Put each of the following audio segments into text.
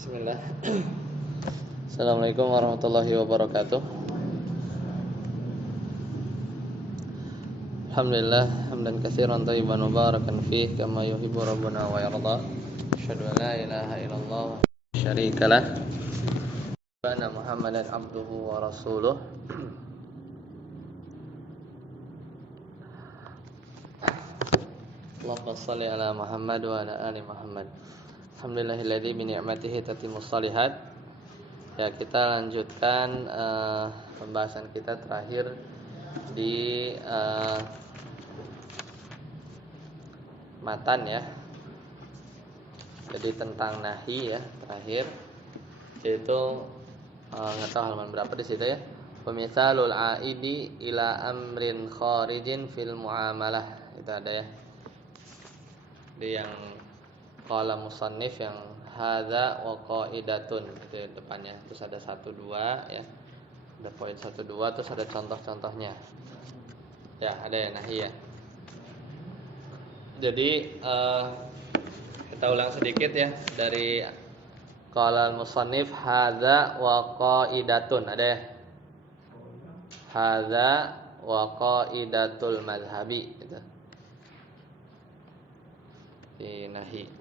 Bismillah. Assalamualaikum warahmatullahi wabarakatuh. Alhamdulillah hamdan katsiran thayyiban mubarakan fih kama yuhibbu rabbuna wa yarda. Asyhadu an la ilaha illallah wa la syarika lah. Wa anna Muhammadan abduhu wa rasuluh. Allahumma shalli ala Muhammad wa ala ali Muhammad. Alhamdulillahilladzi bi ni'matihi tatimmus shalihat. Ya, kita lanjutkan pembahasan kita terakhir di matan ya. Jadi tentang nahi ya terakhir, yaitu nggak tahu halaman berapa di situ ya. Pemithalul aidi ila amrin kharijin fil muamalah, itu ada ya. Di yang qala musannif yang hadza wa qaidatun itu depannya, terus ada 1 2 ya. Ada poin 1 2 terus ada contoh-contohnya. Ya, ada ya nahi ya. Jadi kita ulang sedikit ya dari qala musannif hadza wa qaidatun, ada ya. Hadza wa qaidatul madhhabi gitu. Di nahi.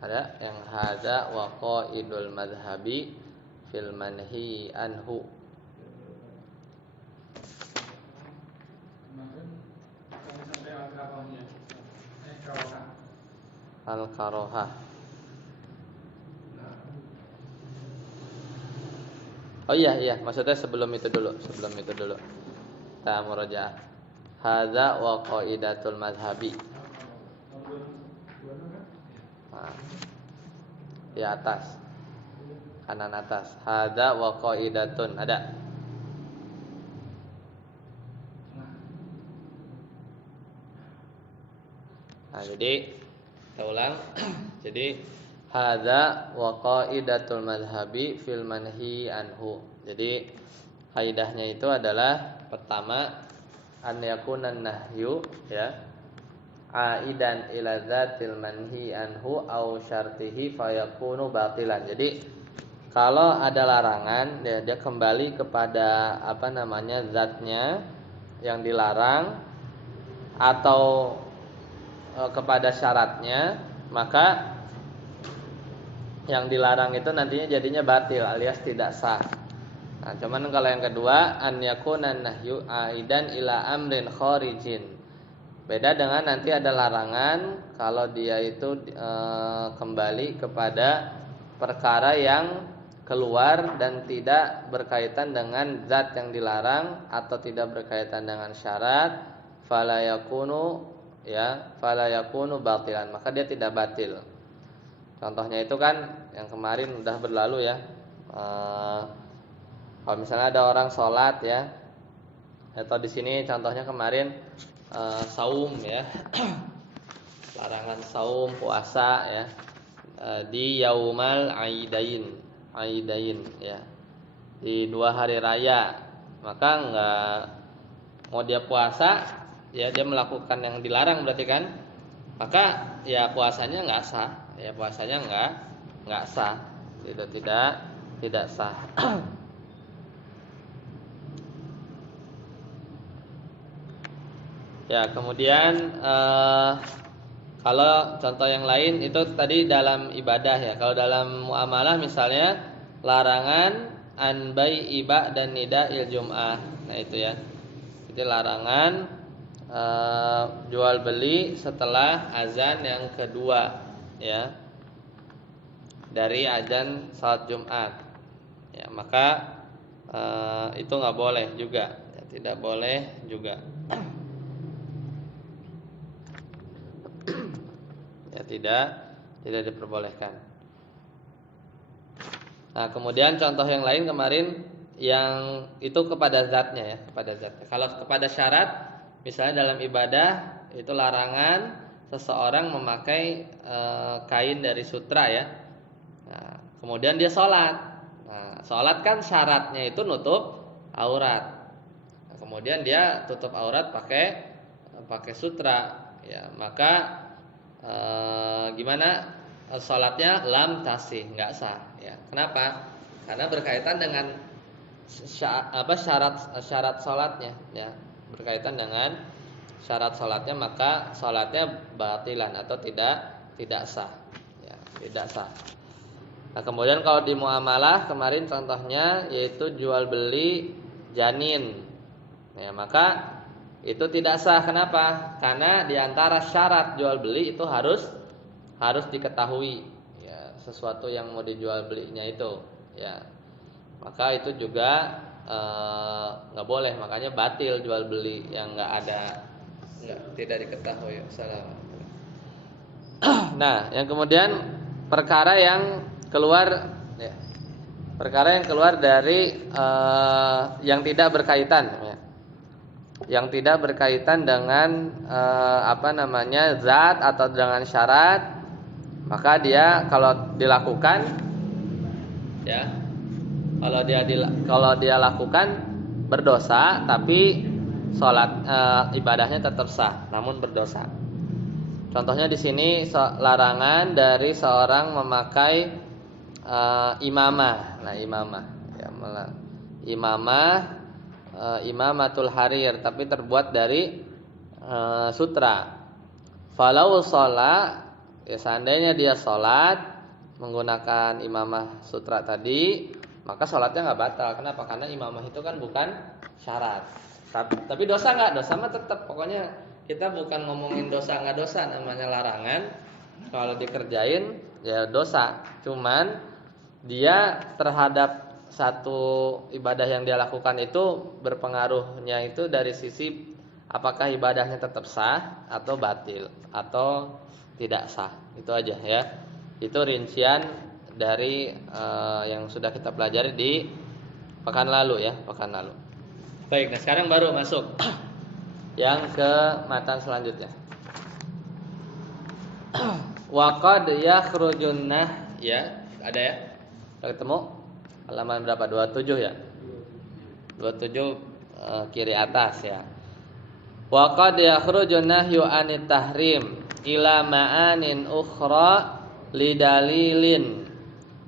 Ada yang hadza wa qaidul madhhabi fil manhi anhu. Al-karohah. Oh iya, maksudnya sebelum itu dulu. Kita murajaah. Hadza wa qaidatul madhhabi. Nah, di atas. Kanan atas. Hadza wa qaidatun, ada. Nah, jadi kita ulang. Jadi hadza wa qaidatul madhhabi fil manhi anhu. Jadi kaidahnya itu adalah pertama an yakunan nahyu ya aidan ila dzatil manhi anhu au syartihi fayakunu batilan. Jadi kalau ada larangan dia kembali kepada zatnya yang dilarang atau kepada syaratnya, maka yang dilarang itu nantinya jadinya batil alias tidak sah. Nah, cuman kalau yang kedua an yakunan nahyu aidan ila amrin kharijin. Beda dengan nanti ada larangan kalau dia itu kembali kepada perkara yang keluar dan tidak berkaitan dengan zat yang dilarang atau tidak berkaitan dengan syarat, fala yakunu batilan, maka dia tidak batil. Contohnya itu kan yang kemarin udah berlalu ya. Kalau misalnya ada orang sholat ya, atau di sini contohnya kemarin saum ya, larangan saum puasa ya di yaumal aidain ya, di 2 hari raya, maka enggak mau dia puasa ya, dia melakukan yang dilarang berarti kan, maka ya puasanya enggak sah ya, puasanya enggak sah, tidak sah. Ya, kemudian kalau contoh yang lain itu tadi dalam ibadah ya. Kalau dalam muamalah misalnya larangan an bai'i dan nida'il jum'ah. Nah itu ya. Itu larangan jual beli setelah azan yang kedua ya, dari azan salat Jumat. Ya, maka itu nggak boleh juga. Ya, tidak boleh juga. Ya, tidak diperbolehkan. Nah, kemudian contoh yang lain kemarin yang itu kepada zatnya ya, kepada zatnya. Kalau kepada syarat, misalnya dalam ibadah itu larangan seseorang memakai kain dari sutra ya. Nah, kemudian dia sholat. Nah, sholat kan syaratnya itu nutup aurat. Nah, kemudian dia tutup aurat pakai pakai sutra, ya maka gimana sholatnya lam tasih, nggak sah. Ya, kenapa? Karena berkaitan dengan syarat sholatnya, ya berkaitan dengan syarat sholatnya, maka sholatnya batilan atau tidak sah, ya tidak sah. Nah kemudian kalau di muamalah kemarin contohnya yaitu jual beli janin, ya maka itu tidak sah. Kenapa? Karena diantara syarat jual beli itu harus diketahui, ya sesuatu yang mau dijual belinya itu, ya maka itu juga nggak boleh. Makanya batil jual beli yang tidak diketahui. Salam. Nah yang kemudian perkara yang keluar, ya, perkara yang keluar dari yang tidak berkaitan, ya. Yang tidak berkaitan dengan zat atau dengan syarat, maka dia kalau dilakukan, ya kalau dia lakukan berdosa, tapi sholat ibadahnya tetap sah, namun berdosa. Contohnya di sini larangan dari seorang memakai imamah. Nah, imamah, ya, imamatul harir, tapi terbuat dari sutra. Falau sholat, ya seandainya dia sholat menggunakan imamah sutra tadi, maka sholatnya nggak batal. Kenapa? Karena imamah itu kan bukan syarat. Tapi dosa nggak? Dosa mah tetap. Pokoknya kita bukan ngomongin dosa nggak dosa, namanya larangan. Kalau dikerjain ya dosa. Cuman dia terhadap satu ibadah yang dia lakukan itu berpengaruhnya itu dari sisi apakah ibadahnya tetap sah atau batil atau tidak sah. Itu aja ya. Itu rincian dari yang sudah kita pelajari di pekan lalu, ya, pekan lalu. Baik, nah sekarang baru masuk yang ke matan selanjutnya. Wa qad yakhrujun ya, ada ya? Sudah ketemu? Halaman berapa? 27 ya? 27 kiri atas ya. Wa qad yakhrujun nahyu anit tahrim ila ma'anin ukhra lidalilin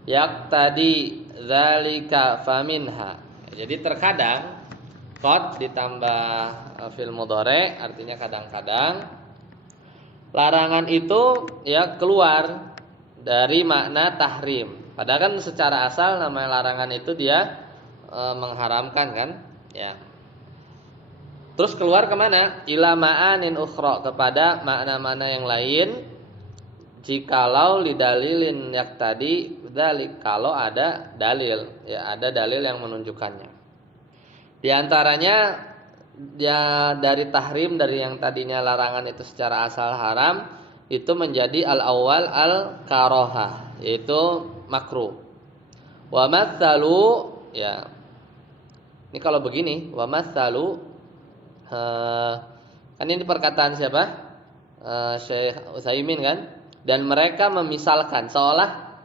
yaqtadi dzalika faminha. Jadi terkadang qad ditambah fil mudhari artinya kadang-kadang larangan itu ya keluar dari makna tahrim. Padahal kan secara asal namanya larangan itu dia mengharamkan kan, ya. Terus keluar kemana? Ila ma'anin ukhra, kepada makna-makna yang lain. Jikalau lidalilin yaqtadi dzalik, kalau ada dalil, ya ada dalil yang menunjukkannya. Di antaranya ya dari tahrim, dari yang tadinya larangan itu secara asal haram, itu menjadi al-awwal al-karahah, yaitu makruh. Wa matsalu, ya. Ini kalau begini, wa matsalu kan ini perkataan siapa? Syekh Utsaimin kan? Dan mereka memisalkan seolah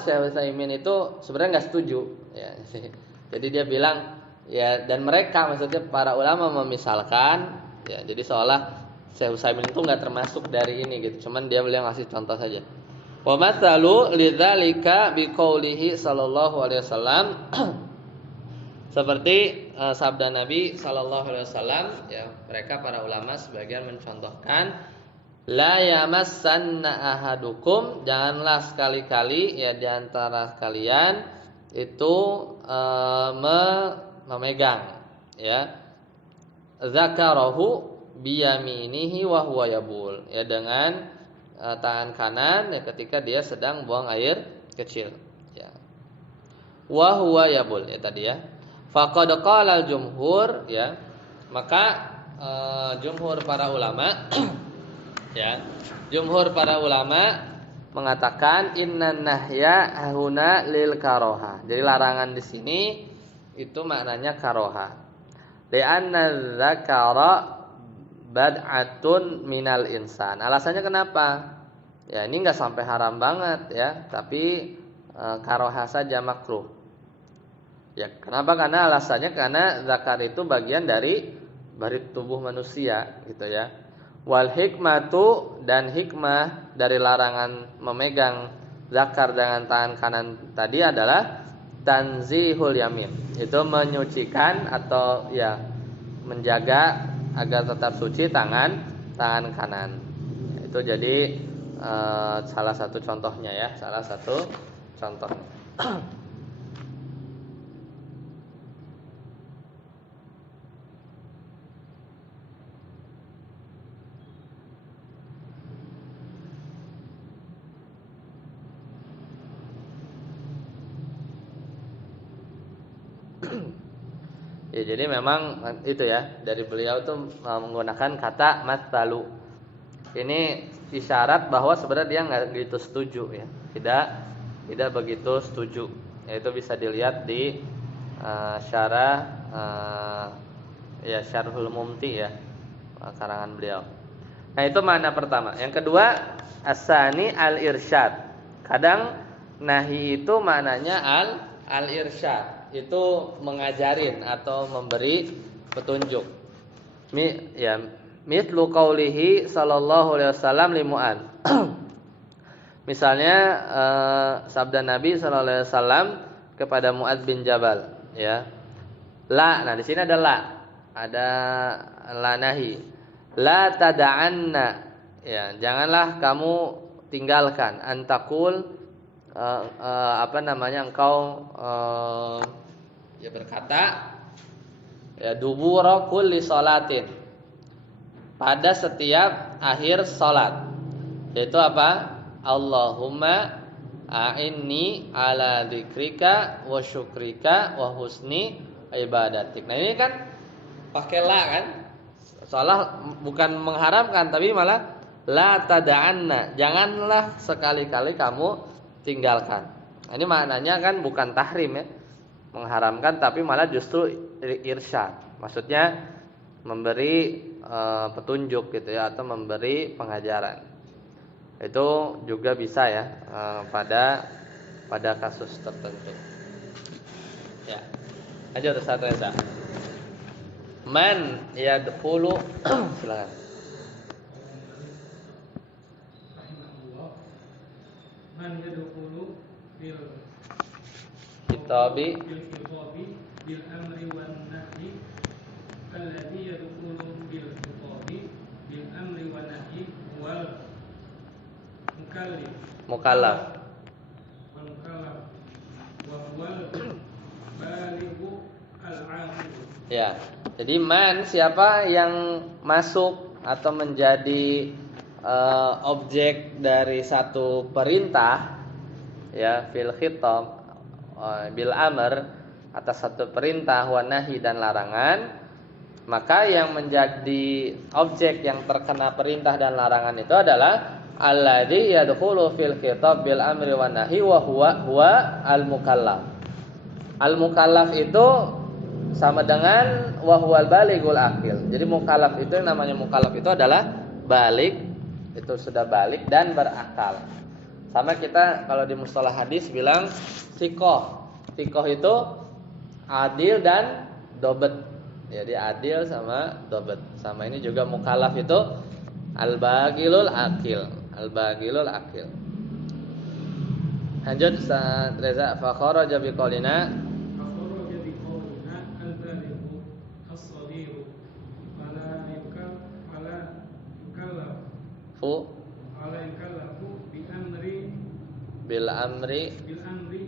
Syekh Utsaimin itu sebenarnya enggak setuju, ya. Jadi dia bilang ya, dan mereka maksudnya para ulama memisalkan, ya. Jadi seolah Syekh Utsaimin itu enggak termasuk dari ini gitu. Cuman dia beliau ngasih contoh saja. Wa matsalu lidzalika biqaulihi sallallahu alaihi wasallam seperti sabda Nabi sallallahu alaihi wasallam, ya, mereka para ulama sebagian mencontohkan la yamassanna ahadukum, janganlah sekali-kali ya di antara kalian itu memegang ya zakarahu biyaminihi wa huwa yabul, ya dengan tangan kanan ya ketika dia sedang buang air kecil, ya. Wa huwa yabul, ya tadi ya. Faqad qala al-jumhur, ya. Maka jumhur para ulama ya, jumhur para ulama mengatakan innan nahya huna lil karoha. Jadi larangan di sini itu maknanya karoha. Li'anna dzakara bad'atun minal insan. Alasannya kenapa? Ya ini enggak sampai haram banget ya, tapi karoha saja, makruh. Ya kenapa? Karena alasannya karena zakar itu bagian dari bari tubuh manusia gitu ya. Wal hikmatu, dan hikmah dari larangan memegang zakar dengan tangan kanan tadi adalah tanzihul yamin. Itu menyucikan atau ya menjaga agar tetap suci tangan kanan. Itu jadi salah satu contohnya ya, salah satu contoh. Ya, jadi memang itu ya, dari beliau tuh menggunakan kata matsalu. Ini isyarat bahwa sebenarnya dia nggak begitu setuju ya, tidak begitu setuju. Yaitu bisa dilihat di syarah ya Syarhul Mumti ya, karangan beliau. Nah, itu makna pertama. Yang kedua, as-sani al-irsyad. Kadang nahi itu maknanya al-irsyad, itu mengajarin atau memberi petunjuk. Mithlu qaulihi sallallahu alaihi wasallam li Mu'ad. Misalnya sabda Nabi sallallahu alaihi wasallam kepada Mu'ad bin Jabal ya. La, nah di sini ada la. Ada la nahi. La tada'anna. Ya, janganlah kamu tinggalkan antakul engkau ya berkata ya dubura kulli sholatin, pada setiap akhir salat, yaitu apa? Allahumma a'inni ala dzikrika wa syukrika wa husni ibadatik. Nah, ini kan pakai la kan? Seolah bukan mengharamkan, tapi malah la tada'anna, janganlah sekali-kali kamu tinggalkan. Nah, ini maknanya kan bukan tahrim ya, mengharamkan, tapi malah justru irsyad. Maksudnya memberi petunjuk gitu ya, atau memberi pengajaran. Itu juga bisa ya pada kasus tertentu. Ya. Lanjut Ustaz Reza. Man yadkhulu silakan. Man yadkhulu fil kitabi bil amri wan nahyi alladhi yadkhulu bil khitabi bil amri wan nahyi wal mukallaf wa wal balighu al-aqil. Ya. Jadi man, siapa yang masuk atau menjadi objek dari satu perintah ya, fil khitab bil amr, atas satu perintah, wa nahi dan larangan, maka yang menjadi objek yang terkena perintah dan larangan itu adalah alladzi yadkhulu fil khitab bil amri wa nahi wa huwa al mukallaf. Al mukallaf itu sama dengan wa huwal balighul aqil. Jadi mukallaf itu, yang namanya mukallaf itu adalah balik, itu sudah balik dan berakal. Sama kita kalau di mustalah hadis bilang thiqah. Thiqah itu adil dan dobet. Jadi adil sama dobet. Sama ini juga mukallaf itu al-baghilul aqil. Al-baghilul aqil. Lanjut Ustaz Reza, fa kharaja biqaulina bil amri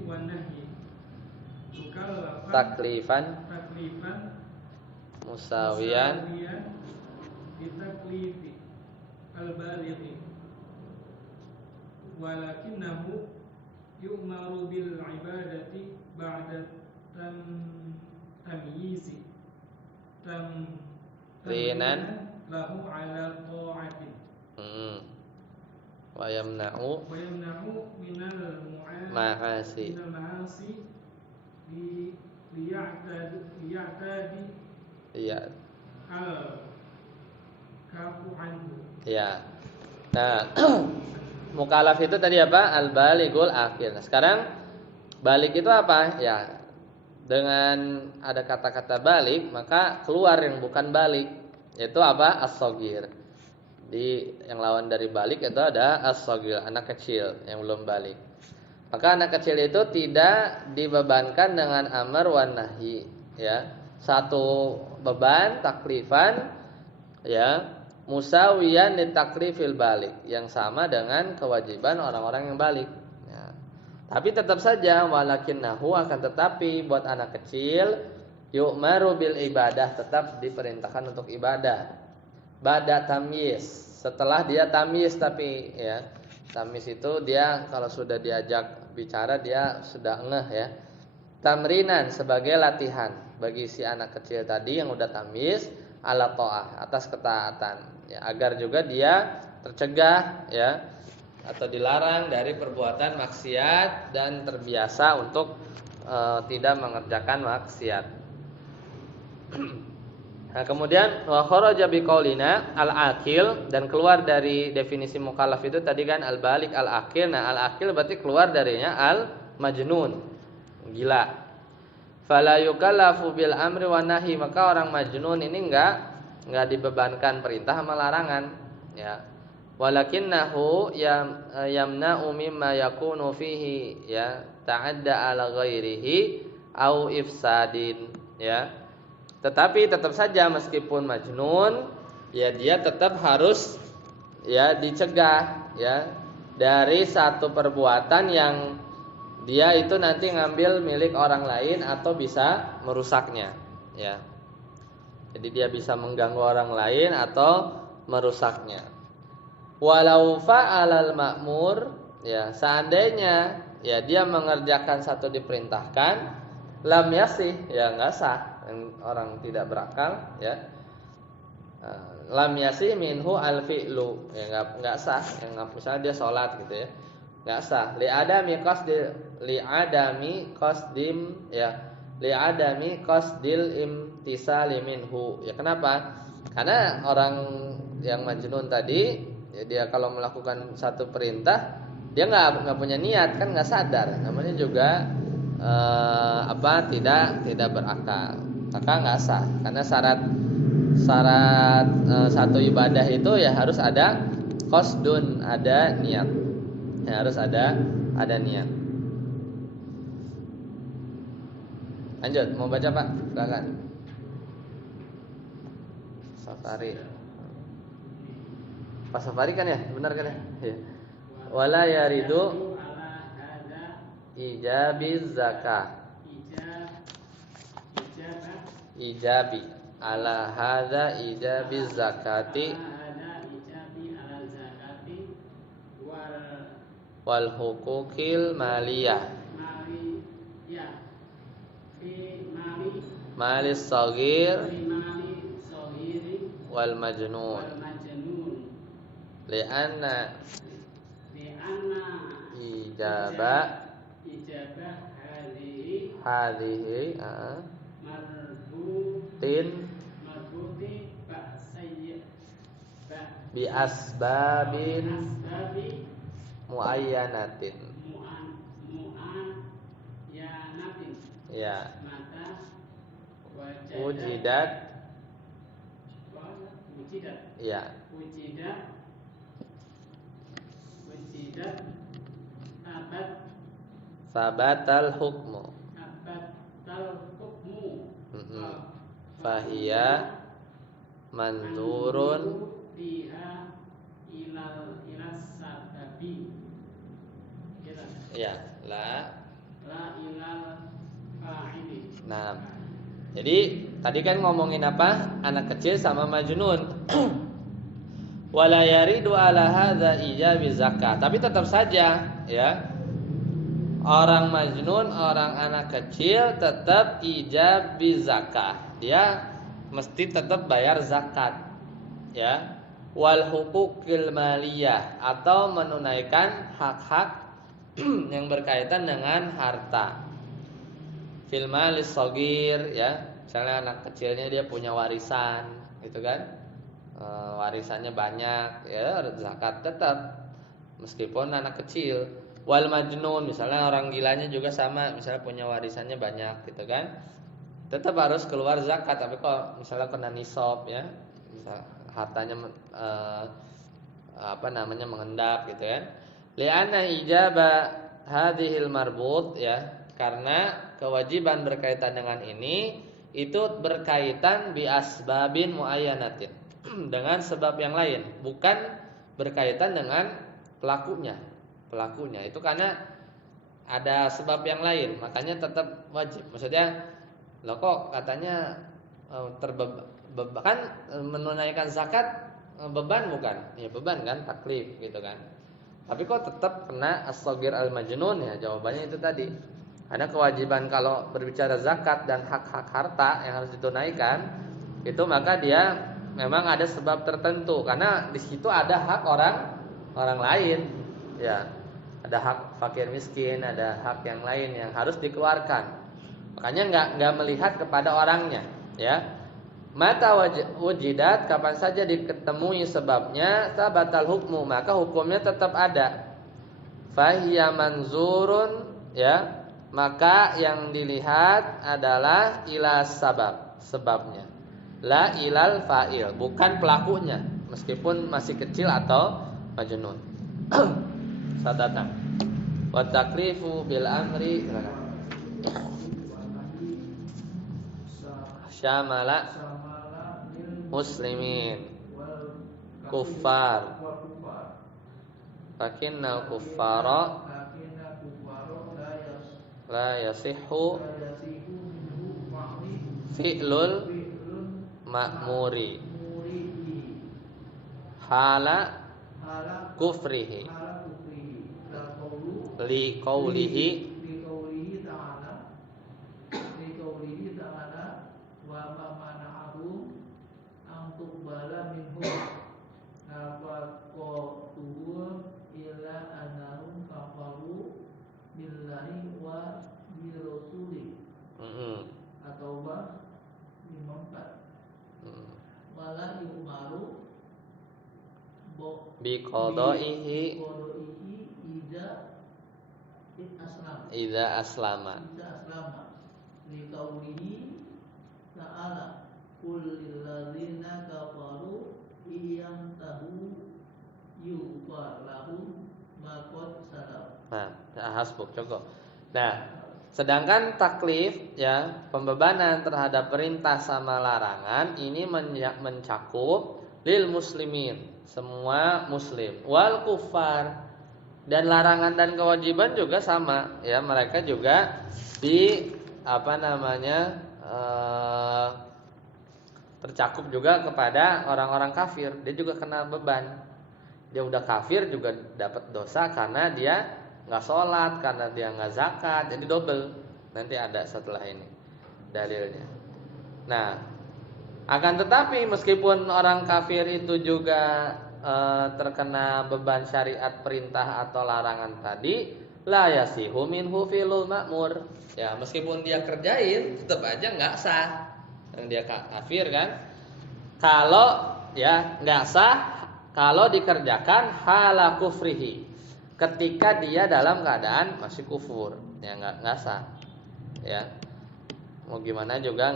wa nahyi taklifan musawiyan bitaklifi al-balighi walakinnahu yu'maru bil ibadati ba'da tamyizi rinan lahu ala ta'atin wa yamna'u minal ma'asi liya'tadi iya al kafu anhu. Ya. Nah, mukallaf itu tadi apa? Al-balighul aqil. Nah, sekarang balik itu apa? Ya, dengan ada kata-kata balik, maka keluar yang bukan balik. Yaitu apa? As-shaghir. Di yang lawan dari balik itu ada as-shaghir, anak kecil yang belum balik. Maka anak kecil itu tidak dibebankan dengan amar wan nahi, ya. Satu beban taklifan, ya, musawiyan li taklifil balik, yang sama dengan kewajiban orang-orang yang balik, ya. Tapi tetap saja walakinnahu, akan tetapi buat anak kecil yu'maru bil ibadah, tetap diperintahkan untuk ibadah. Ba'da tamyiz, setelah dia tamyiz, tapi ya, tamyiz itu dia kalau sudah diajak bicara dia sudah ngeh, ya. Tamrinan, sebagai latihan bagi si anak kecil tadi yang udah tamyiz, ala ta'ah, atas ketaatan, ya, agar juga dia tercegah, ya, atau dilarang dari perbuatan maksiat dan terbiasa untuk tidak mengerjakan maksiat. Nah, kemudian wa kharaja biqaulina al-aqil, dan keluar dari definisi mukallaf itu tadi kan al-balik, al-aqil. Nah, al-aqil berarti keluar darinya al-majnun, gila. Fala yukallafu bil amri wan nahi, maka orang majnun ini enggak dibebankan perintah sama larangan, ya. Walakinnahu yamna'u mimma yakunu fihi, ya, ta'adda ala ghairihi au ifsadin, ya. Tetapi tetap saja meskipun majnun, ya, dia tetap harus, ya, dicegah, ya, dari satu perbuatan yang dia itu nanti ngambil milik orang lain atau bisa merusaknya, ya. Jadi dia bisa mengganggu orang lain atau merusaknya. Walau fa'alal ma'mur, ya, seandainya, ya, dia mengerjakan satu diperintahkan, lam yasih, ya, enggak sah. Orang tidak berakal, ya, lam yasih minhu al fi'lu, ya, enggak sah. Yang misalnya dia sholat gitu, ya, enggak sah. Li'adami qasdil imtisali minhu. Ya, kenapa? Karena orang yang majnun tadi, ya, dia kalau melakukan satu perintah dia enggak punya niat, kan enggak sadar. Namanya juga tidak berakal. Maka enggak sah. Karena syarat satu ibadah itu, ya, harus ada qasdun, ada niat. Ya, harus ada niat. Lanjut, mau baca Pak? Silakan. Safari. Pak Safari kan, ya? Benar kan, ya? Ya. Wala yaridu ijabiz zakah. Ijabi ala hadza ijabiz zakati wal huquqil maliyah malis saghir wal majnun li'anna ijaba hadhihi bi asbabin muayyanatin, ya, wujidat, ya, sabatal hukmu, fahiya manzurun ya la ilal fa'ili. Nah, jadi tadi kan ngomongin apa? Anak kecil sama majnun. Wala yaridu ala hadza ijabi zakah. Tapi tetap saja, ya, orang majnun, orang anak kecil tetap ijabi zakah. Dia mesti tetap bayar zakat, ya. Wal huquqil maliyah, atau menunaikan hak-hak yang berkaitan dengan harta. Fil malis shaghir, ya. Misalnya anak kecilnya dia punya warisan, gitu kan? Warisannya banyak, ya, zakat tetap meskipun anak kecil. Wal majnun, misalnya orang gilanya juga sama, misalnya punya warisannya banyak, gitu kan? Tetap harus keluar zakat. Tapi kalau misalnya kena nisab, ya, hartanya mengendap gitu kan. Li'anna ijaba hadhil marbut ya, karena kewajiban berkaitan dengan ini itu berkaitan bi asbabin muayyanatin dengan sebab yang lain, bukan berkaitan dengan pelakunya. Pelakunya itu karena ada sebab yang lain, makanya tetap wajib. Maksudnya, loh kok katanya kan menunaikan zakat beban bukan? Ya beban kan, taklif gitu kan. Tapi kok tetap kena as-shaghir al-majnun ya? Jawabannya itu tadi. Ada kewajiban kalau berbicara zakat dan hak-hak harta yang harus ditunaikan, itu maka dia memang ada sebab tertentu, karena di situ ada hak orang lain, ya, ada hak fakir miskin, ada hak yang lain yang harus dikeluarkan. Makanya nggak melihat kepada orangnya, ya. Mata wujidat, kapan saja diketemui sebabnya, tabatal hukmu, maka hukumnya tetap ada. Fahiya manzurun, ya. Maka yang dilihat adalah ila sebabnya. La ilal fa'il, bukan pelakunya, meskipun masih kecil atau majnun. Sadatan. Wa taklifu bil amri syamala muslimin kuffar. Lakinnal kuffara la yasihhu fi'lul ma'muri hala kufrihi li qawlihi wa ma mana'ahum an tuqbala minhum nafaqatuhum illa annahum kafaru billahi wa bi rasuli. Atau bah 54. Wala yumaru bi qada'ihi idza aslama li qawlihi ta'ala qul lil ladzina kafaru iyantahu yughfar lahum ma qad salaf. Nah, hasbuk cukup. Nah, sedangkan taklif ya, pembebanan terhadap perintah sama larangan ini mencakup lil muslimin, semua muslim, wal kufar, dan larangan dan kewajiban juga sama ya, mereka juga di tercakup juga kepada orang-orang kafir. Dia juga kena beban. Dia udah kafir juga dapat dosa karena dia nggak sholat, karena dia nggak zakat, jadi double. Nanti ada setelah ini dalilnya. Nah, akan tetapi meskipun orang kafir itu juga terkena beban syariat perintah atau larangan tadi, la yasihu minhu filul ma'mur. Ya, meskipun dia kerjain tetap aja nggak sah. Yang dia kafir kan? Kalau ya nggak sah kalau dikerjakan hala kufrihi, ketika dia dalam keadaan masih kufur, ya nggak sah. Ya, mau gimana juga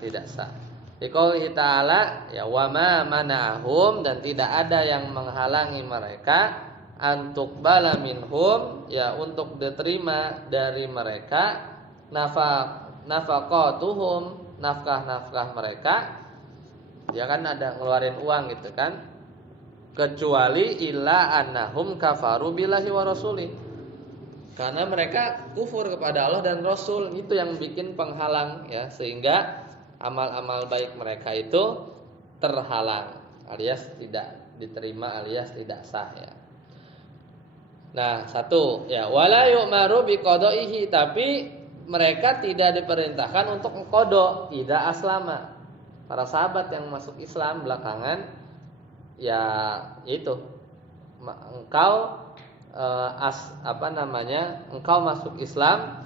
tidak sah. Liqaulihi ta'ala ya wa ma mana'ahum, dan tidak ada yang menghalangi mereka antuk bala minhum, ya untuk diterima dari mereka nafaqatuhum, nafkah mereka. Dia kan ada ngeluarin uang gitu kan, kecuali illa annahum kafaru billahi wa rasulih, karena mereka kufur kepada Allah dan Rasul. Itu yang bikin penghalang ya, sehingga amal-amal baik mereka itu terhalang, alias tidak diterima, alias tidak sah ya. Nah, satu ya, wala yu'maru biqada'ihi, tapi mereka tidak diperintahkan untuk qada idza aslama. Para sahabat yang masuk Islam belakangan ya itu, engkau engkau masuk Islam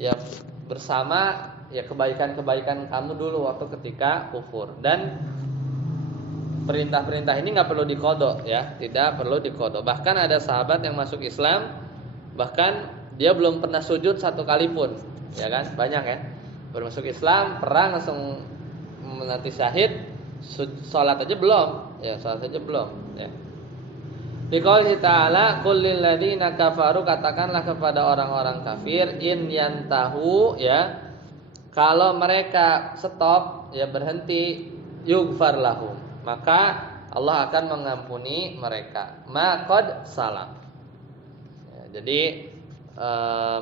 ya bersama ya kebaikan-kebaikan kamu dulu waktu ketika kufur, dan perintah-perintah ini nggak perlu diqada ya, tidak perlu diqada. Bahkan ada sahabat yang masuk Islam bahkan dia belum pernah sujud satu kali pun, ya kan, banyak ya, baru masuk Islam perang langsung nanti syahid, Salat aja belum, ya salat aja belum, ya. Liqouli ta'ala qul lil ladzina kafaru, katakanlah kepada orang-orang kafir, in yantahu, ya, kalau mereka stop, ya berhenti, yughfar lahum, maka Allah akan mengampuni mereka ma qad salam. Ya, jadi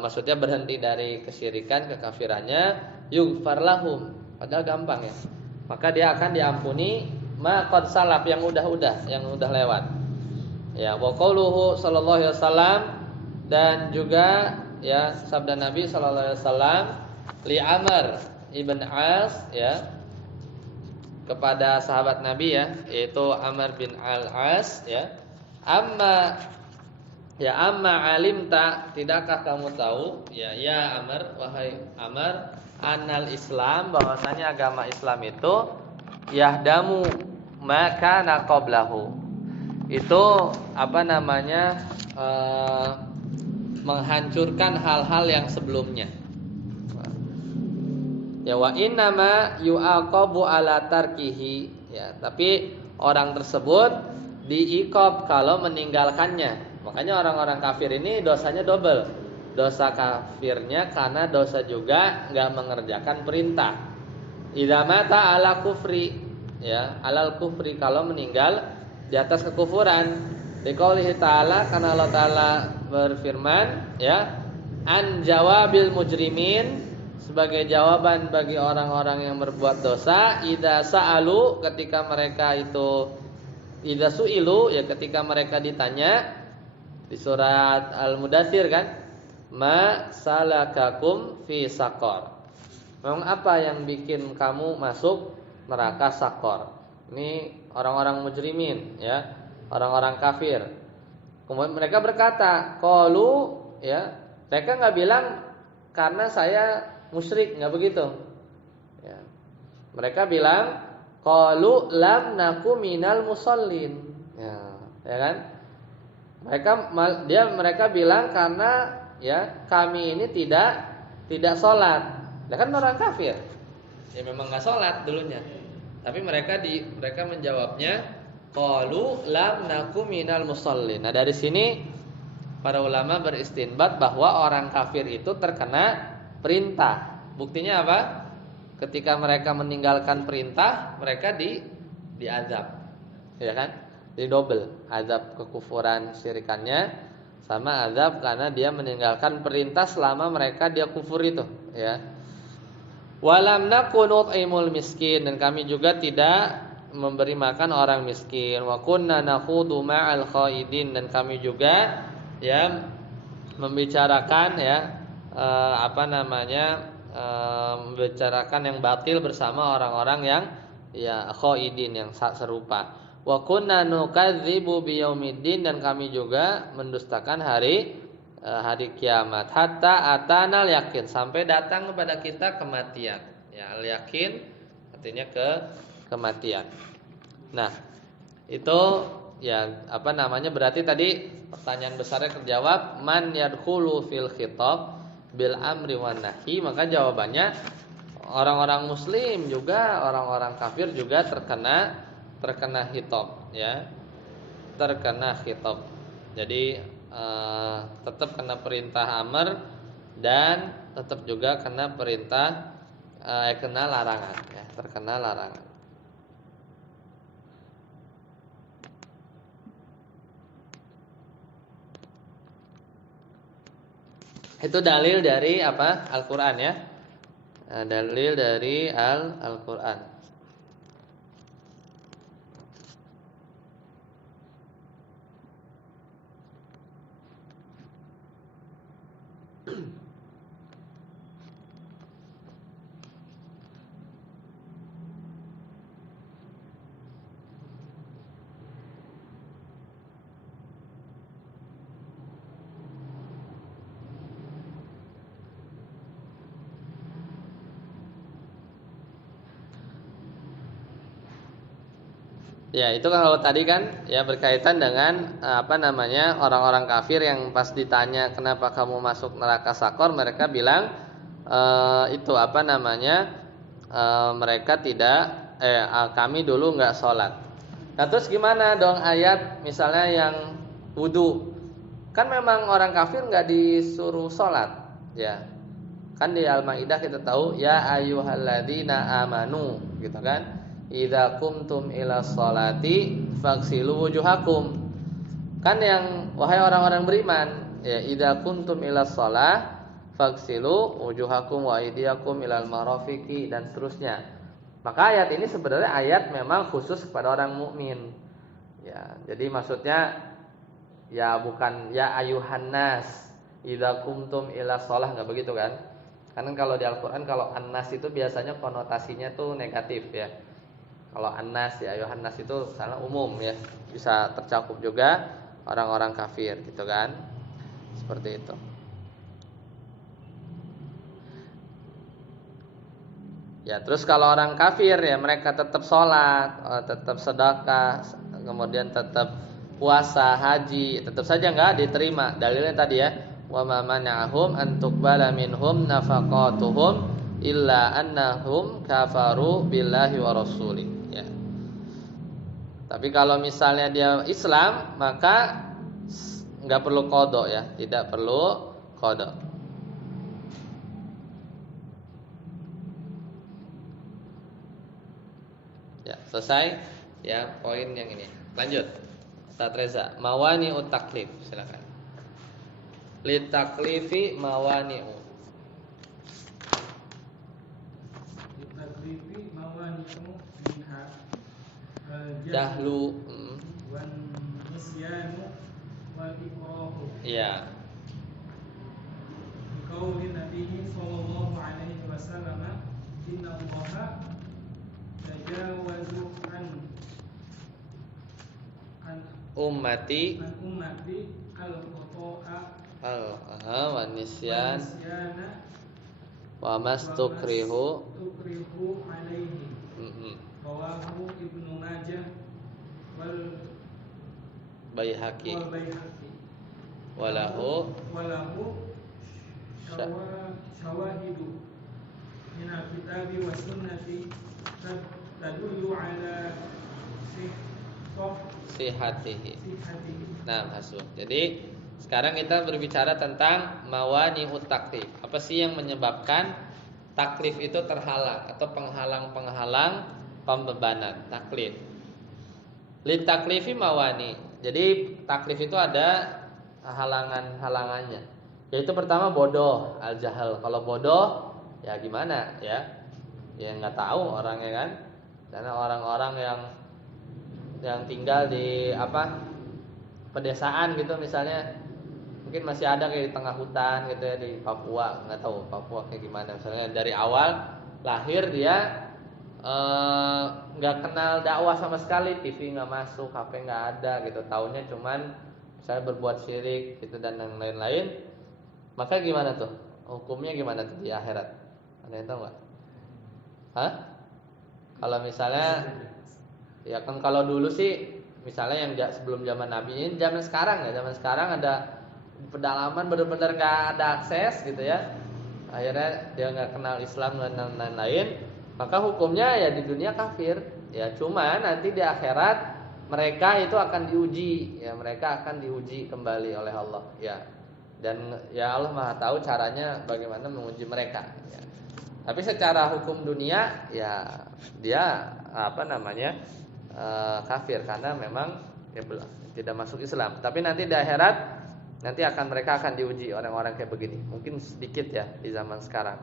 maksudnya berhenti dari kesyirikan, kekafirannya, yughfar lahum, padahal gampang ya. Maka dia akan diampuni ma qad salaf, yang udah lewat. Ya, wa qauluhu sallallahu alaihi wasallam, dan juga ya sabda Nabi sallallahu alaihi wasallam li Amr ibn As, ya, kepada sahabat Nabi, ya, yaitu Amr bin Al-As, ya. Amma alimta, tidakkah kamu tahu, ya Amr, wahai Amr, anal Islam, bahwasanya agama Islam itu yahdamu maka naqablahu, itu menghancurkan hal-hal yang sebelumnya. Ya, wa innama yu'aqabu ala tarkihi, ya, tapi orang tersebut diiqab kalau meninggalkannya. Makanya orang-orang kafir ini dosanya double. Dosa kafirnya karena dosa juga enggak mengerjakan perintah. Idza mata ala kufri, ya, alal kufri, kalau meninggal di atas kekufuran. Liqaulihi ta'ala, karena Allah Ta'ala berfirman, ya, an jawabil mujrimin, sebagai jawaban bagi orang-orang yang berbuat dosa, idza sa'alu, ketika mereka itu, idza su'ilu, ya, ketika mereka ditanya di surat Al-Mudaththir kan, ma salakakum fi saqar, memang apa yang bikin kamu masuk neraka Saqar. Ini orang-orang mujrimin, ya, orang-orang kafir. Kemudian mereka berkata, qalu, ya, mereka enggak bilang karena saya musyrik, enggak begitu. Ya. Mereka bilang qalu lam naku minal musallin. Ya kan? Mereka bilang karena, ya, kami ini tidak salat. Dia kan orang kafir. Ya memang enggak salat dulunya. Tapi mereka menjawabnya qalu lam naku minal musallin. Nah, dari sini para ulama beristinbat bahwa orang kafir itu terkena perintah. Buktinya apa? Ketika mereka meninggalkan perintah, mereka diazab. Ya kan? Di double, azab kekufuran syirikannya sama azab karena dia meninggalkan perintah selama mereka dia kufur itu, ya. Walam nakunu nut'imul miskin, dan kami juga tidak memberi makan orang miskin. Wa kunna nakhudu ma'al khaidin, dan kami juga, ya, membicarakan, ya, membicarakan yang batil bersama orang-orang yang, ya, khaidin, yang serupa. Wa kunna nukadzibu biyaumiddin, dan kami juga mendustakan hari kiamat, hatta atanal yakin, sampai datang kepada kita kematian. Ya, al yakin artinya kematian. Nah, itu, ya, berarti tadi pertanyaan besarnya terjawab, man yadkhulu fil khitab bil amri wan nahi, maka jawabannya orang-orang muslim juga, orang-orang kafir juga terkena khitab, ya. Terkena khitab. Jadi tetap kena perintah amr dan tetap juga kena perintah kena larangan, ya, terkena larangan. Itu dalil dari apa? Al-Qur'an, ya. Dalil dari Al-Qur'an. Ya, itu kalau tadi kan, ya, berkaitan dengan orang-orang kafir yang pas ditanya kenapa kamu masuk neraka Sakor, mereka bilang mereka tidak kami dulu nggak sholat. Nah terus gimana dong ayat misalnya yang wudu? Kan memang orang kafir nggak disuruh sholat, ya. Kan di Al-Maidah kita tahu ya ayyuhalladzina amanu, gitu kan? Idza qumtum ila sholati faghsilu wujuhakum. Kan yang wahai orang-orang beriman, ya idza qumtum ila shalah faghsilu wujuhakum wa aydiyakum ilal marafiqi dan seterusnya. Maka ayat ini sebenarnya ayat memang khusus kepada orang mukmin. Ya, jadi maksudnya ya bukan ya ayuhan nas idza qumtum ila shalah, enggak begitu kan? Karena kalau di Al-Qur'an kalau an-nas itu biasanya konotasinya tuh negatif ya. Kalau an-nas ya ayuhan nas itu salah umum ya, bisa tercakup juga orang-orang kafir gitu kan. Seperti itu. Ya, terus kalau orang kafir ya mereka tetap sholat, tetap sedekah, kemudian tetap puasa, haji, tetap saja enggak diterima. Dalilnya tadi ya, wa ma mana'ahum an tuqbala minhum nafaqatuhum illa annahum kafaru billahi wa rasulih. Ya. Tapi kalau misalnya dia Islam, maka enggak perlu qada ya, tidak perlu qada. Ya, selesai ya poin yang ini. Lanjut. Ustaz Reza, mawani'ut taklif, silakan. Li taklifi mawani'u. Li taklifi mawani'u minha Dahlu wan nisyanu wal ikrahu. Ya. Qauli Nabi sallallahu alaihi wasallam, inna Allaha tajawazu an ummati al-khata'a wa nisyan wa mastukrihu alaihi. Rawahu Ibnu Majah wal Baihaqi walahu syawahidu min al-kitabi was sunnati tadullu ala sihatihi. Nah, masuk. Jadi sekarang kita berbicara tentang mawani'ut taklif. Apa sih yang menyebabkan taklif itu terhalang atau penghalang-penghalang pembebanan taklif? Li taklifi mawani. Jadi taklif itu ada halangan-halangannya. Yaitu pertama bodoh, al-jahal. Kalau bodoh ya gimana ya? Ya nggak tahu orangnya kan. Karena orang-orang yang tinggal di pedesaan gitu misalnya, mungkin masih ada kayak di tengah hutan gitu ya, di Papua, nggak tahu Papua kayak gimana. Misalnya dari awal lahir dia nggak kenal dakwah sama sekali, TV nggak masuk, HP nggak ada gitu, taunya cuman misalnya berbuat syirik gitu dan yang lain-lain. Maka gimana tuh hukumnya, gimana tuh di akhirat? Ada yang tahu nggak? Hah? Kalau misalnya ya kan kalau dulu sih misalnya yang sebelum zaman Nabi, ini zaman sekarang ya, zaman sekarang ada pedalaman benar-benar nggak ada akses gitu ya, akhirnya dia nggak kenal Islam dan lain-lain, maka hukumnya ya di dunia kafir ya, cuma nanti di akhirat mereka itu akan diuji ya, mereka akan diuji kembali oleh Allah ya, dan ya Allah Maha tahu caranya bagaimana menguji mereka ya. Tapi secara hukum dunia ya dia kafir karena memang ya tidak masuk Islam. Tapi nanti di akhirat nanti mereka akan diuji orang-orang kayak begini. Mungkin sedikit ya di zaman sekarang.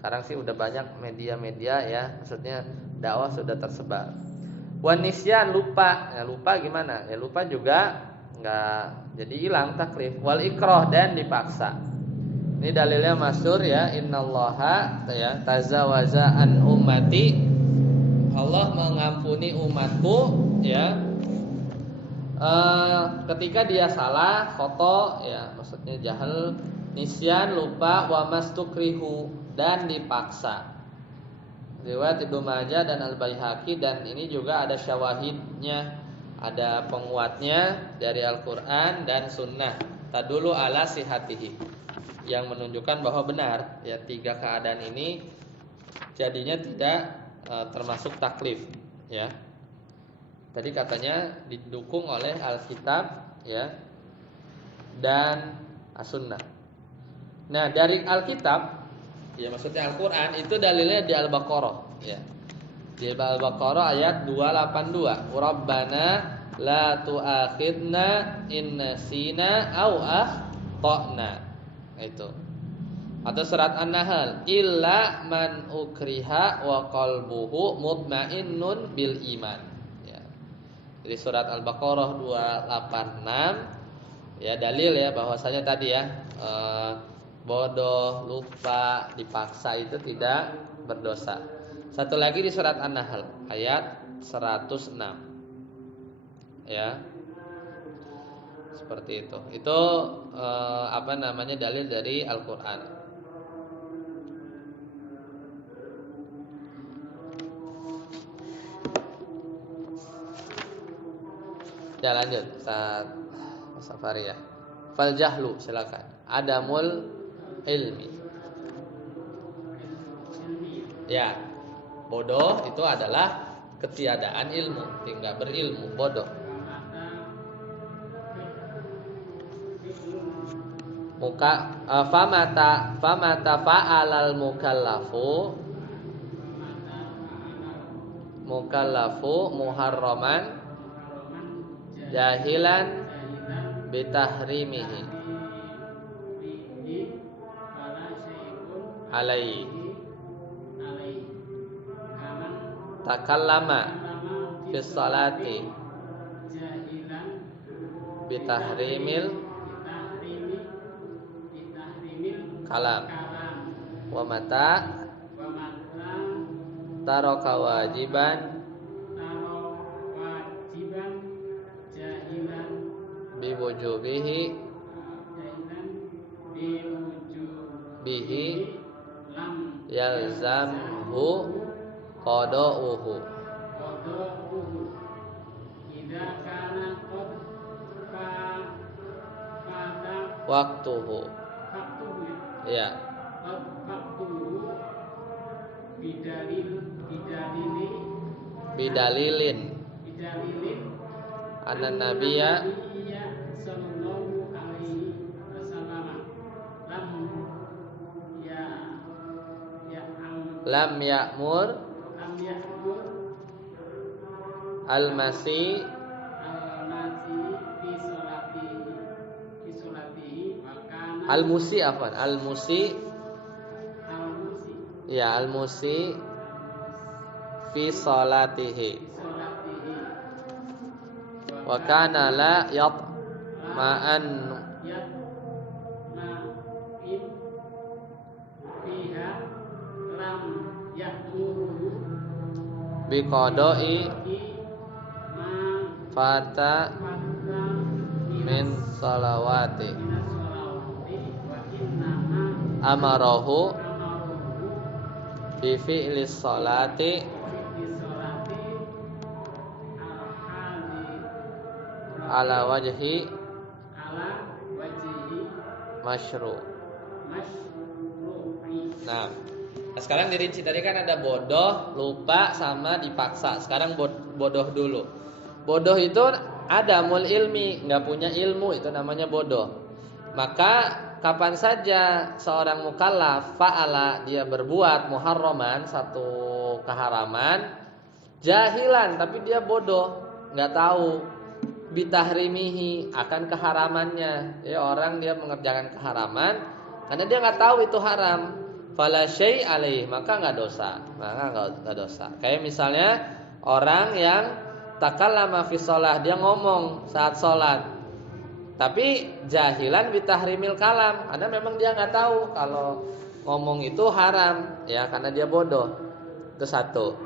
Sekarang sih udah banyak media-media ya, maksudnya dakwah sudah tersebar. Wan nisyan, lupa. Ya, lupa gimana? Ya lupa juga enggak jadi hilang taklif. Wal ikrah, dan dipaksa. Ini dalilnya masyhur ya, innallaha ya tazawaza an ummati. Allah mengampuni umatku ya ketika dia salah, khoto ya maksudnya jahal, nisyan lupa, wa mastukrihu dan dipaksa. Riwayat Ibnu Majah dan Al-Baihaqi, dan ini juga ada syawahidnya, ada penguatnya dari Al-Qur'an dan Sunnah. Tadulu ala sihatihi, yang menunjukkan bahwa benar ya tiga keadaan ini jadinya tidak termasuk taklif, ya. Tadi katanya didukung oleh Alkitab, ya, dan As-Sunnah. Nah, dari Alkitab, ya maksudnya Al-Qur'an, itu dalilnya di Al-Baqarah, ya. Di Al-Baqarah ayat 282. Rabbana la tu'akhidna in nasina aw akhtana. Itu. Atau surat An-Nahl, illa man ukriha wa qalbuhu mutmainnun bil iman. Ya. Jadi surat Al-Baqarah 286, ya, dalil ya bahwasanya tadi ya, bodoh, lupa, dipaksa itu tidak berdosa. Satu lagi di surat An-Nahl ayat 106. Ya. Seperti itu. Itu dalil dari Al-Qur'an. Ya, lanjut Ustaz Safari ya. Fal jahlu, silakan. Adamul ilmi. Ya. Bodoh itu adalah ketiadaan ilmu, tidak berilmu, bodoh. Famata fa'alal mukallafu muharraman jahilan bitahrimihi alaihi takallama fi sholati bitahrimil kalam wa mata taraka wajiban biwujubihi bihi yalzamhu qada'uhu waktuhu. Ya. Bidalilin anna nabiyya sallallahu alaihi wasallam lam ya'mur al-masih al-musi afwan al-musi ya al-musi fi salatihi wa kana la yatma'an bi qada'i fata min salawati amarahu bi fi'li sholati ala wajhi masyru'. Nah, sekarang dirinci. Tadi kan ada bodoh, lupa, sama dipaksa. Sekarang bodoh dulu. Bodoh itu adamul ilmi, nggak punya ilmu, itu namanya bodoh. Maka kapan saja seorang mukallaf fa'ala, dia berbuat muharraman, satu keharaman, jahilan, tapi dia bodoh, nggak tahu, bitahrimihi, akan keharamannya. Ya, orang dia mengerjakan keharaman karena dia nggak tahu itu haram, fala syai' alaih, maka nggak dosa, Kayak misalnya orang yang takallama fi shalah, dia ngomong saat sholat, tapi jahilan bitahrimil kalam, karena memang dia nggak tahu kalau ngomong itu haram, ya, karena dia bodoh. Itu satu.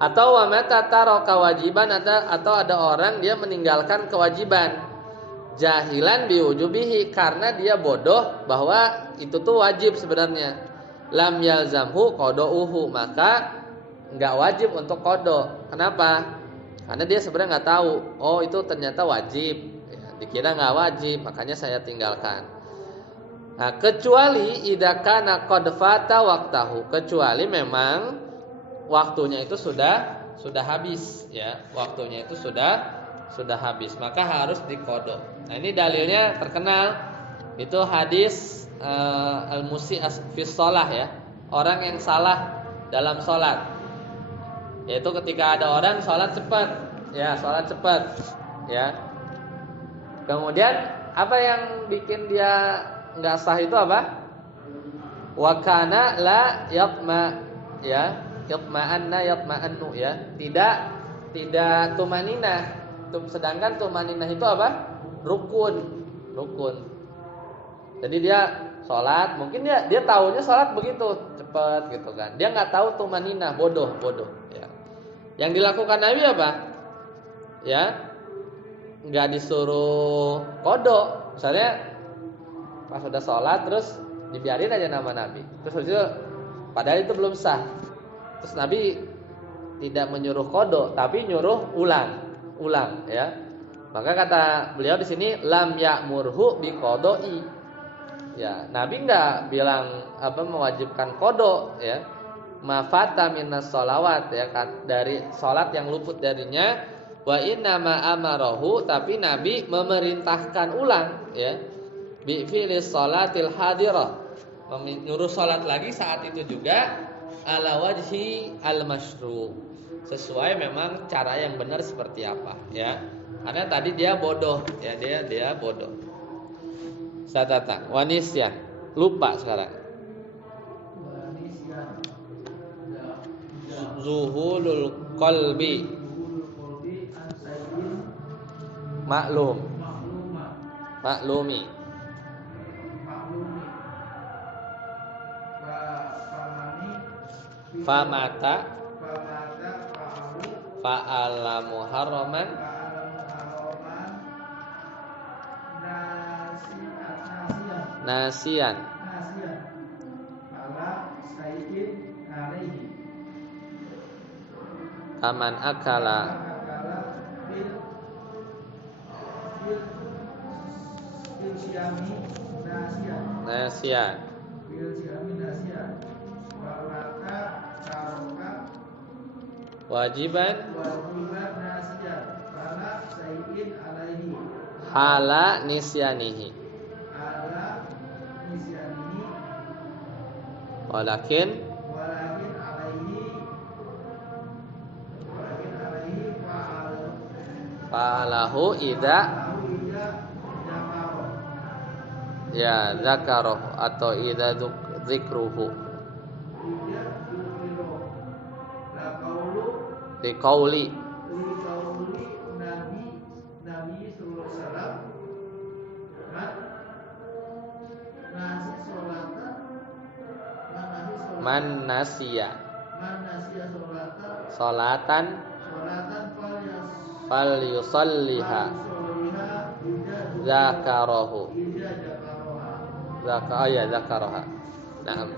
Atau wa mata taraka wajiban, atau ada orang dia meninggalkan kewajiban, jahilan biwujubihi, karena dia bodoh bahwa itu tuh wajib sebenarnya. Lam yalzamhu qada'uhu, maka nggak wajib untuk qada. Kenapa? Karena dia sebenarnya nggak tahu, oh itu ternyata wajib, ya, dikira nggak wajib, makanya saya tinggalkan. Nah, kecuali idza kana qad fata waqtahu, kecuali memang waktunya itu sudah habis ya. Waktunya itu sudah habis, maka harus diqadha. Nah, ini dalilnya terkenal itu hadis al-musi' fi shalah ya. Orang yang salah dalam salat. Yaitu ketika ada orang salat cepat ya, ya. Kemudian apa yang bikin dia enggak sah itu apa? Wa kana la yaqma ya, yaqma'annu ya. Tidak tumaninah. Sedangkan tumaninah itu apa? Rukun. Jadi dia sholat, mungkin dia taunya sholat begitu cepat gitu kan. Dia nggak tahu tumaninah, bodoh ya. Yang dilakukan Nabi apa? Ya, nggak disuruh kodok. Misalnya pas udah sholat terus dibiarin aja nama Nabi. Terus itu padahal itu belum sah. Terus Nabi tidak menyuruh kodok, tapi nyuruh ulang ya. Maka kata beliau di sini lam ya'murhu biqada'i. Ya, Nabi enggak bilang apa mewajibkan qada ya. Ma fata minas sholawat ya, dari salat yang luput darinya. Wa inna ma amarahu, tapi Nabi memerintahkan ulang ya. Bi fi'lis sholatil hadirah. Menyuruh salat lagi saat itu juga ala wajhi al-masyru'. Sesuai memang cara yang benar seperti apa ya. Karena tadi dia bodoh ya, dia bodoh. Satata wanisyan, lupa sekarang. Zuhulul qalbi maklumi famata fa'ala muharraman nasian aman akala nasian wajiban hala nisyanihi walakin fa'alahu idza ya dzakaroh atau idza dzikruhu liqauli man nasiya salatan fal yusalliha zakarahu zakaraha. Nah,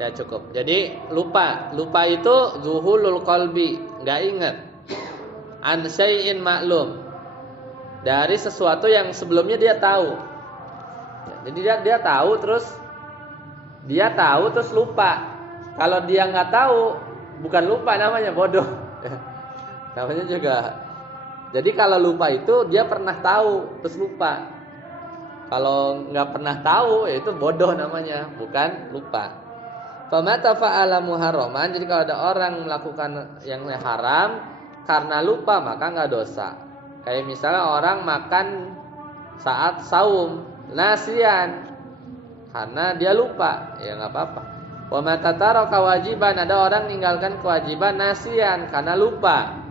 ya cukup. Jadi lupa itu zuhulul qalbi, enggak ingat. An syai'in maklum, dari sesuatu yang sebelumnya dia tahu. Ya, jadi dia tahu terus lupa. Kalau dia nggak tahu, bukan lupa namanya, bodoh. Namanya juga. Jadi kalau lupa itu dia pernah tahu terus lupa. Kalau nggak pernah tahu, itu bodoh namanya, bukan lupa. Famata fa'ala muharraman, jadi kalau ada orang melakukan yang haram karena lupa maka nggak dosa. Kayak misalnya orang makan saat saum nasian karena dia lupa, ya nggak apa-apa. Wa mata taraka wajiban, ada orang meninggalkan kewajiban nasian karena lupa,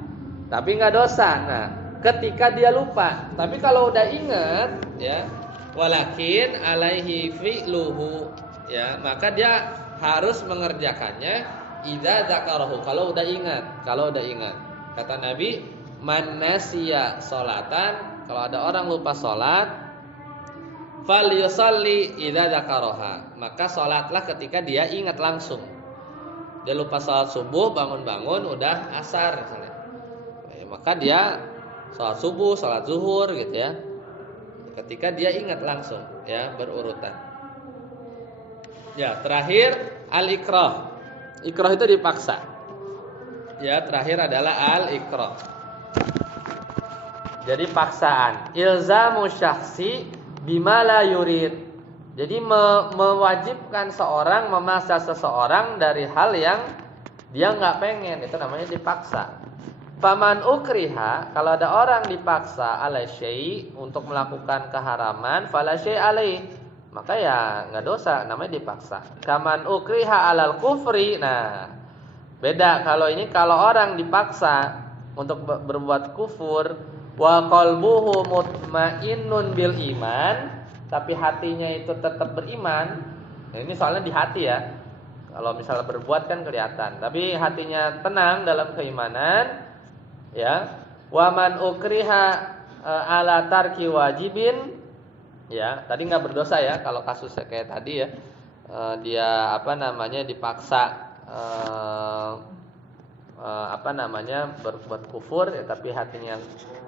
tapi nggak dosa. Nah, ketika dia lupa, tapi kalau udah ingat, ya, walakin alaihi fi'luhu, ya, maka dia harus mengerjakannya idza dzakarahu, kalau udah ingat. Kata Nabi, man nasiya sholatan, kalau ada orang lupa salat, falyusalli idza dzakaraha, maka salatlah ketika dia ingat langsung. Dia lupa salat subuh, bangun-bangun udah asar misalnya. Maka dia salat subuh, salat zuhur gitu ya. Ketika dia ingat langsung, ya, berurutan. Ya, terakhir al-ikrah. Ikrah itu dipaksa. Ya, terakhir adalah al-ikrah. Jadi paksaan. Ilzamu syakhsi bima la yurid. Jadi mewajibkan seorang, memaksa seseorang dari hal yang dia nggak pengen, itu namanya dipaksa. Faman ukriha, kalau ada orang dipaksa ala syai' untuk melakukan keharaman, fala syai' alaih, maka ya nggak dosa, namanya dipaksa. Kaman ukriha alal kufri, nah beda. Kalau ini kalau orang dipaksa untuk berbuat kufur, wa qalbuhu mutmainnun bil iman, tapi hatinya itu tetap beriman. Nah, ini soalnya di hati ya. Kalau misalnya berbuat kan kelihatan, tapi hatinya tenang dalam keimanan. Ya, waman ukriha ala tarki wajibin, ya tadi nggak berdosa ya kalau kasusnya kayak tadi ya, dia dipaksa berbuat kufur ya, tapi hatinya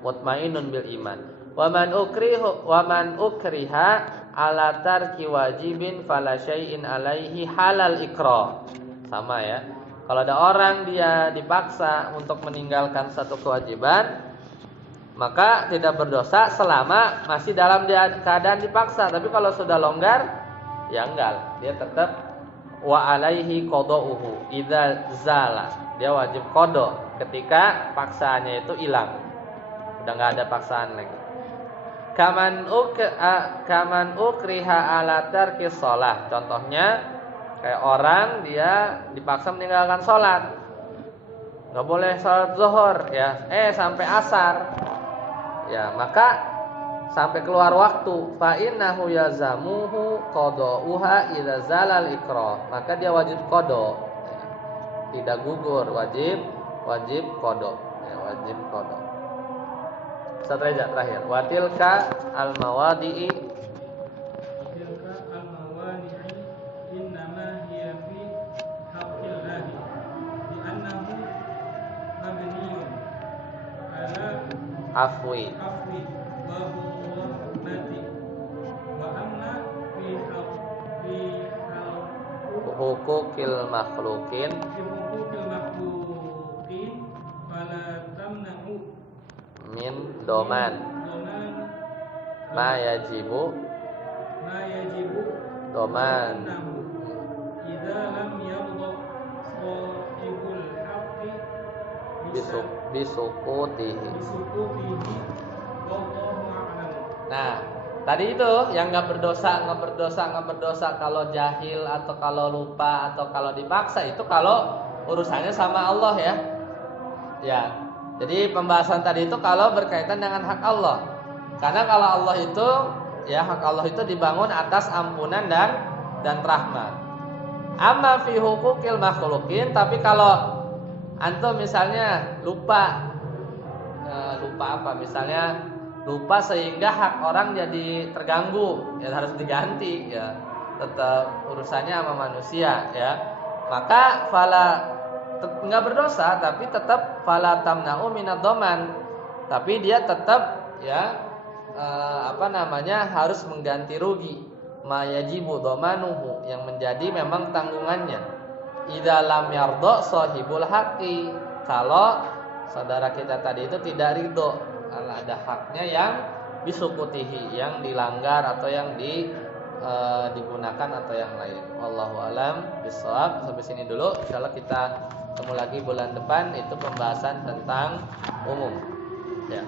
mutmainnun bil iman. Waman ukriha ala tarki wajibin fala syai'in alaihi halal ikrah. Sama ya. Kalau ada orang dia dipaksa untuk meninggalkan satu kewajiban, maka tidak berdosa selama masih dalam keadaan dipaksa. Tapi kalau sudah longgar, ya enggak, dia tetap wa alaihi qada'uhu idza zala. Dia wajib qada ketika paksaannya itu hilang. Udah enggak ada paksaan lagi. Kaman ukriha ala tarki shalah. Contohnya kayak orang dia dipaksa meninggalkan sholat, nggak boleh sholat zuhur ya, sampai asar, ya maka sampai keluar waktu, fa innahu yazamuhu qada'uha idza zalal ikrah, maka dia wajib qada, ya. Tidak gugur, wajib qada, ya, wajib qada. Satu aja terakhir, watilka al mawadi'i afwi hukukil makhlukin min doman ma yajibu doman idza lam yabqa sahibul haqqi bisukutihi. Nah, tadi itu yang nggak berdosa kalau jahil atau kalau lupa atau kalau dipaksa, itu kalau urusannya sama Allah ya. Ya. Jadi pembahasan tadi itu kalau berkaitan dengan hak Allah. Karena kalau Allah itu ya, hak Allah itu dibangun atas ampunan dan rahmat. Amma fi hukukil makhlukin, tapi kalau antum misalnya lupa apa, misalnya lupa sehingga hak orang jadi terganggu, ya harus diganti ya, tetap urusannya sama manusia ya, maka nggak berdosa, tapi tetap fala tamna'u minad doman, tapi dia tetap ya harus mengganti rugi ma yajibu domanuhu, yang menjadi memang tanggungannya. Idza lam yarda sahibul haqqi, kalau saudara kita tadi itu tidak ridho, kalau ada haknya yang bisukutihi, yang dilanggar atau yang digunakan atau yang lain. Wallahu alam bishawab. Sampai sini dulu. Insyaallah kita ketemu lagi bulan depan, itu pembahasan tentang umum. Ya.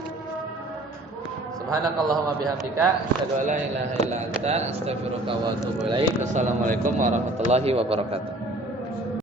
Subhanakallahumma bihamdika asyhadu an la ilaha illa anta astaghfiruka wa atubu ilaik. Wassalamualaikum warahmatullahi wabarakatuh.